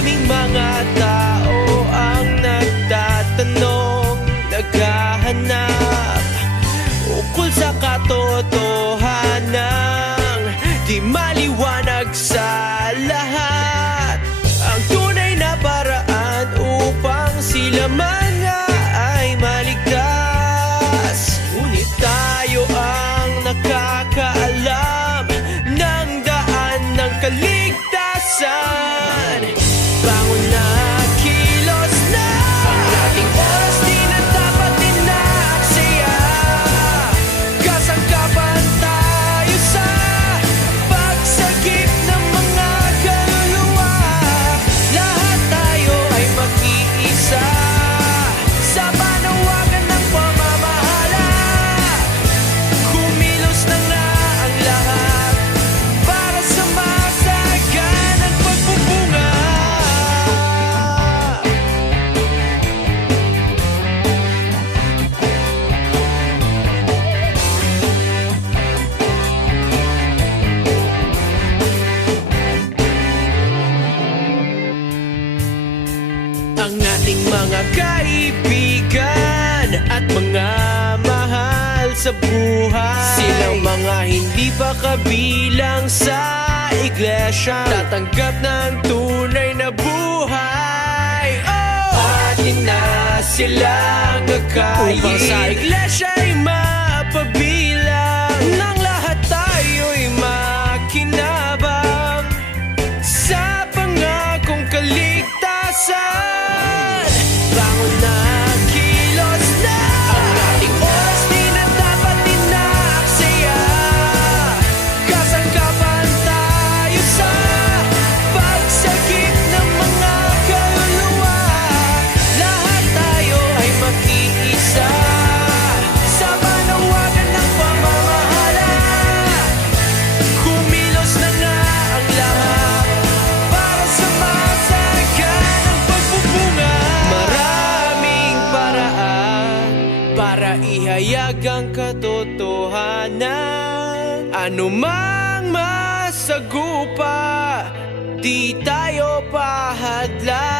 Maraming mga tao ang nagtatanong, naghahanap ukol sa katotohanan, di maliwanag sa lahat ang tunay na paraan upang sila man nga ay maligtas. Ngunit tayo ang nakakaalam ng daan ng kaligtasan. Bangon na, kilos na, ang ating oras di na dapat inaaksaya. Kasangkapan tayo sa pagsagip ng mga kaluluwa. Lahat tayo ay mag-iisa sa panawagan ng pamamahala. Kumilos na nga ang lahat para sa masaganang pagbubunga. Ang ating mga kaibigan at mga mahal sa buhay, silang mga hindi pa kabilang sa iglesia, tatanggap ng tunay na buhay. Atin na silang nagkain upang sa iglesia ay mapabilang, nang lahat tayo'y makinabang sa pangakong kaligtasan. Bangon na, kilos na, ang ating oras di na dapat inaaksaya. Kasangkapan tayo sa pagsagip ng mga kaluluwa. Lahat tayo ay mag-iisa sa panawagan ng pamamahala. Kumilos na nga ang lahat para sa masaganang pagbubunga. Maraming paraan para ihayag ang katotohanan. Ano mang masagupa, di tayo pahadla.